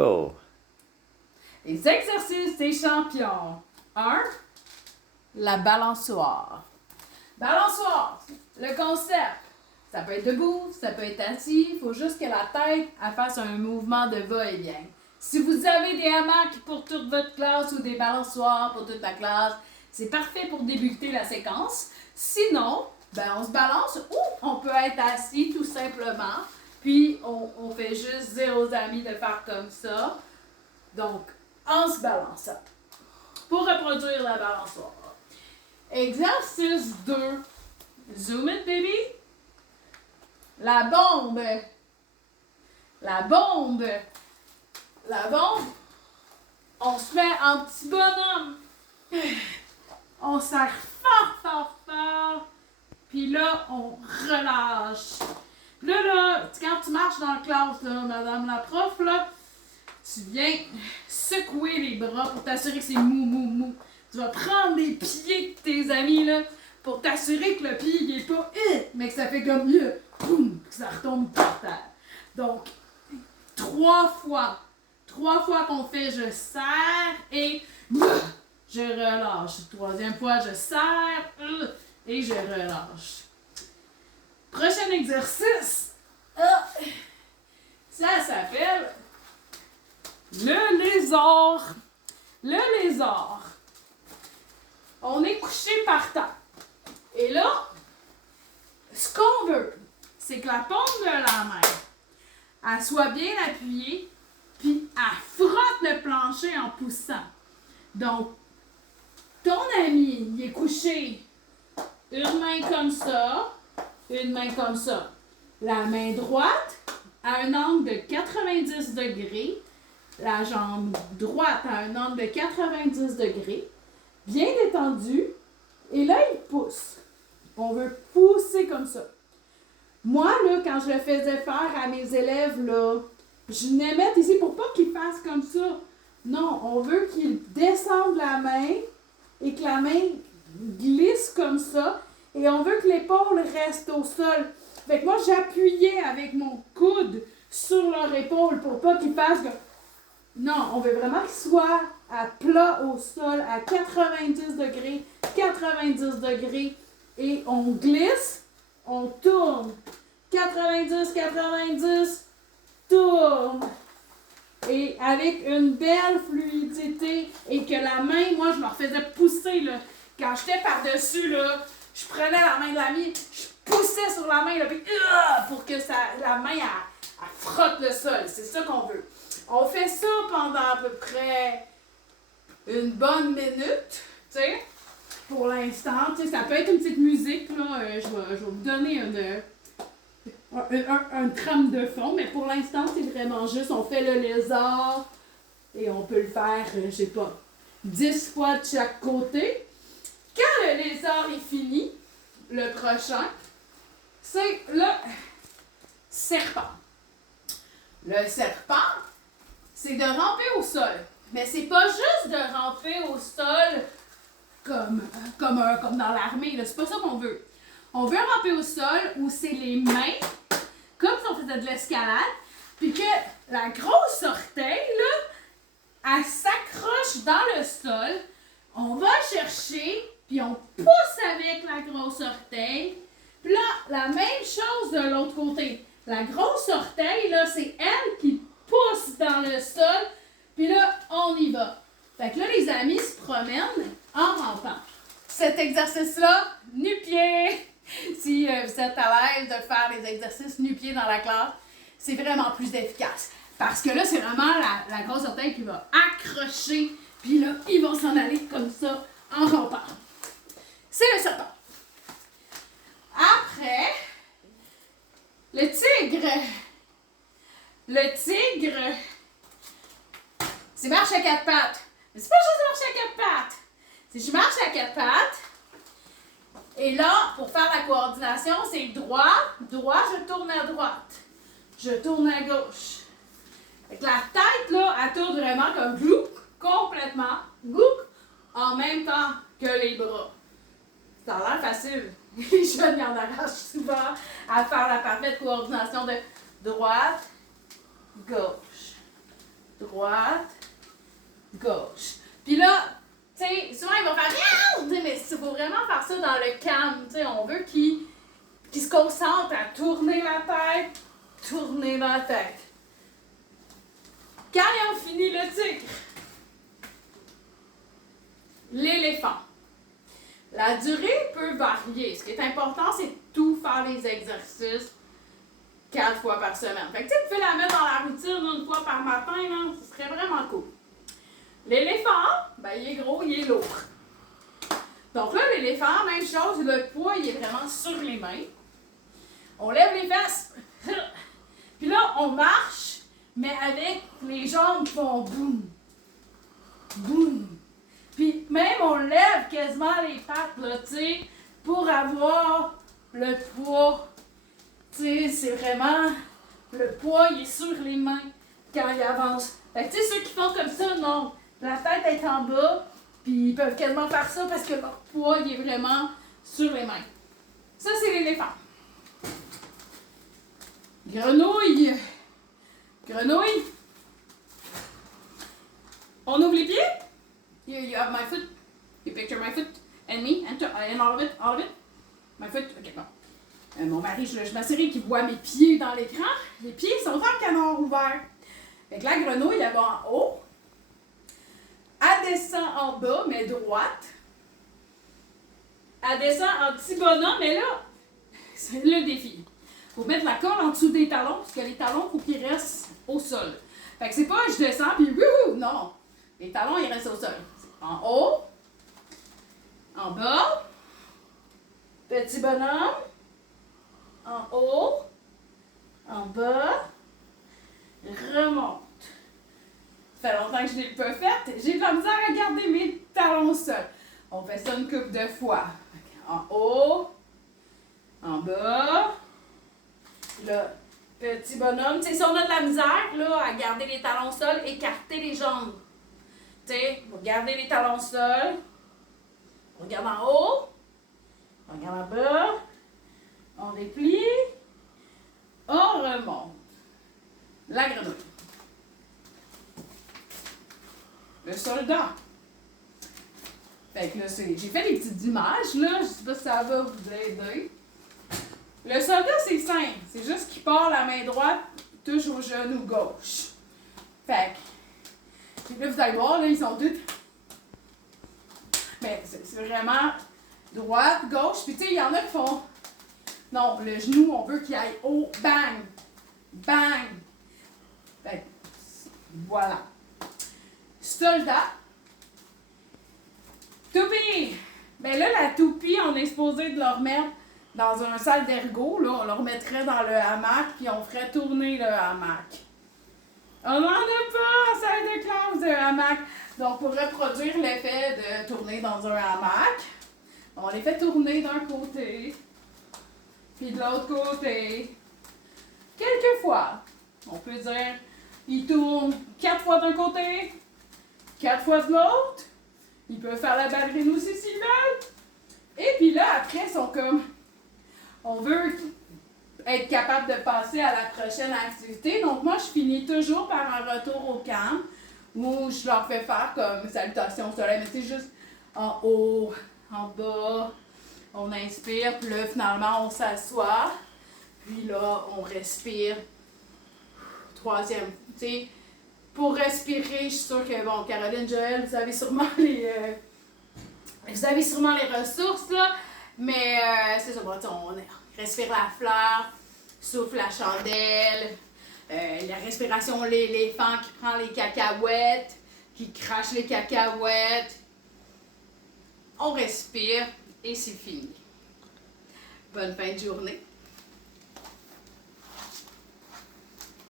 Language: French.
Oh. Les exercices des champions. 1. La balançoire. Balançoire, le concept. Ça peut être debout, ça peut être assis. Il faut juste que la tête elle fasse un mouvement de va-et-vient. Si vous avez des hamacs pour toute votre classe ou des balançoires pour toute la classe, c'est parfait pour débuter la séquence. Sinon, on se balance ou on peut être assis tout simplement. Puis, on fait juste dire aux amis de faire comme ça. Donc, en se balançant. Pour reproduire la balançoire. Exercice 2. Zoom it, baby. La bombe. La bombe. La bombe. On se met en petit bonhomme. On serre fort, fort, fort. Puis là, on relâche. Puis là, quand tu marches dans la classe, là, madame la prof, là, tu viens secouer les bras pour t'assurer que c'est mou, mou, mou. Tu vas prendre les pieds de tes amis, là, pour t'assurer que le pied, il est pas mais que ça fait comme boum, que ça retombe par terre. Donc, 3 fois. 3 fois qu'on fait je serre et je relâche. 3e fois, je serre et je relâche. Prochain exercice. Ça s'appelle le lézard. Le lézard. On est couché par terre. Et là, ce qu'on veut, c'est que la paume de la main, elle soit bien appuyée, puis elle frotte le plancher en poussant. Donc, ton ami, il est couché une main comme ça, une main comme ça. La main droite à un angle de 90 degrés, la jambe droite à un angle de 90 degrés, bien détendue, et là, il pousse. On veut pousser comme ça. Moi, là, quand je le faisais faire à mes élèves, là, je venais mettre ici pour pas qu'ils fassent comme ça. Non, on veut qu'ils descendent la main et que la main glisse comme ça. Et on veut que l'épaule reste au sol. Fait que moi, j'appuyais avec mon coude sur leur épaule pour pas qu'ils fassent comme... Non, on veut vraiment qu'ils soient à plat au sol, à 90 degrés, 90 degrés. Et on glisse, on tourne. 90, 90, tourne. Et avec une belle fluidité et que la main, moi, je me refaisais pousser, là. Quand j'étais par-dessus, là, je prenais la main de l'ami, je poussais sur la main, là, puis, pour que la main, elle frotte le sol. C'est ça qu'on veut. On fait ça pendant à peu près une bonne minute, tu sais. Pour l'instant, tu sais, ça peut être une petite musique, là. Je vais vous donner un trame de fond, mais pour l'instant, c'est vraiment juste, on fait le lézard et on peut le faire, je sais pas, 10 fois de chaque côté. Quand le lézard est fini, le prochain, c'est le serpent. Le serpent, c'est de ramper au sol. Mais c'est pas juste de ramper au sol comme dans l'armée, là. C'est pas ça qu'on veut. On veut ramper au sol où c'est les mains, comme si on faisait de l'escalade, puis que la grosse orteille, là, elle s'accroche dans le sol. On va chercher, puis on pousse avec la grosse orteille. Puis là, la même chose de l'autre côté. La grosse orteille, là, c'est elle qui pousse dans le sol. Puis là, on y va. Fait que là, les amis se promènent en rampant. Cet exercice-là, nu-pied. Si vous êtes à l'aise de faire les exercices nu-pied dans la classe, c'est vraiment plus efficace. Parce que là, c'est vraiment la grosse orteille qui va accrocher. Puis là, ils vont s'en aller comme ça en rampant. C'est le serpent. Après, le tigre. Le tigre, c'est marche à 4 pattes. Mais c'est pas juste marcher à 4 pattes. Si je marche à 4 pattes, et là, pour faire la coordination, c'est droit, je tourne à droite. Je tourne à gauche. Fait que la tête, là, elle tourne vraiment comme gloup, complètement, gloup, en même temps que les bras. Ça a l'air facile. Les jeunes, ils en arrachent souvent à faire la parfaite coordination de droite, gauche, droite, gauche. Puis là, tu sais, souvent ils vont faire miaou, mais il faut vraiment faire ça dans le calme. Tu sais, on veut qu'ils se concentrent à tourner la tête, tourner la tête. Quand ils ont fini le tigre, l'éléphant. La durée peut varier. Ce qui est important, c'est de tout faire les exercices 4 fois par semaine. Fait que tu peux la mettre dans la routine 1 fois par matin, là, ce serait vraiment cool. L'éléphant, ben il est gros, il est lourd. Donc là, l'éléphant, même chose, le poids, il est vraiment sur les mains. On lève les fesses. Puis là, on marche, mais avec les jambes qui font boum, boum. Puis même on lève quasiment les pattes, là, tu sais, pour avoir le poids. Tu sais, c'est vraiment, le poids, il est sur les mains quand il avance. Fait que tu sais, ceux qui font comme ça, non. La tête est en bas, puis ils peuvent quasiment faire ça parce que leur poids, il est vraiment sur les mains. Ça, c'est l'éléphant. Grenouille. Grenouille. On ouvre les pieds. Here you have my foot. You picture my foot and me and all of it, all of it. My foot. Ok, bon. Mon mari, je m'assurais qu'il voit mes pieds dans l'écran. Les pieds sont en canon ouvert. Fait que la grenouille, elle va en haut. Elle descend en bas, mais droite. Elle descend en petit bonhomme, mais là, c'est le défi. Il faut mettre la colle en dessous des talons, parce que les talons, il faut qu'ils restent au sol. Fait que c'est pas je descends, puis wouhou, non. Les talons, ils restent au sol. En haut, en bas, petit bonhomme, en haut, en bas, remonte. Ça fait longtemps que je ne l'ai pas fait. J'ai de la misère à garder mes talons seuls. On fait ça une couple de fois. En haut, en bas, là, petit bonhomme. Tu sais, si on a de la misère là, à garder les talons seuls, écarter les jambes. Tu sais, on va garder les talons seuls. On regarde en haut, on regarde en bas, on replie, on remonte. La grenouille. Le soldat. Fait que là, j'ai fait des petites images, là. Je sais pas si ça va vous aider. Le soldat, c'est simple. C'est juste qu'il part la main droite, touche au genou gauche. Fait que là, vous allez voir, là, ils sont tous. Mais c'est vraiment droite, gauche. Puis tu sais, il y en a qui font. Non, le genou, on veut qu'il aille haut. Bang! Bang! Fait que, voilà. Soldat. Toupie! Ben là, la toupie, on est supposé de le remettre dans un salle d'ergot. Là, on le remettrait dans le hamac, puis on ferait tourner le hamac. On n'en a pas en salle de classe de hamac. Donc, pour reproduire l'effet de tourner dans un hamac, on les fait tourner d'un côté, puis de l'autre côté. Quelquefois, on peut dire, ils tournent 4 fois d'un côté, 4 fois de l'autre. Ils peuvent faire la ballerine aussi s'ils veulent. Et puis là, après, ils sont comme... On veut être capable de passer à la prochaine activité. Donc moi, je finis toujours par un retour au camp où je leur fais faire comme salutation au soleil. Mais c'est juste en haut, en bas. On inspire, puis là, finalement, on s'assoit. Puis là, on respire. Troisième, tu sais... Pour respirer, je suis sûre que, bon, Caroline, Joël, vous avez sûrement les ressources, là, mais c'est ça, bon, on respire la fleur, souffle la chandelle, la respiration, l'éléphant qui prend les cacahuètes, qui crache les cacahuètes. On respire et c'est fini. Bonne fin de journée.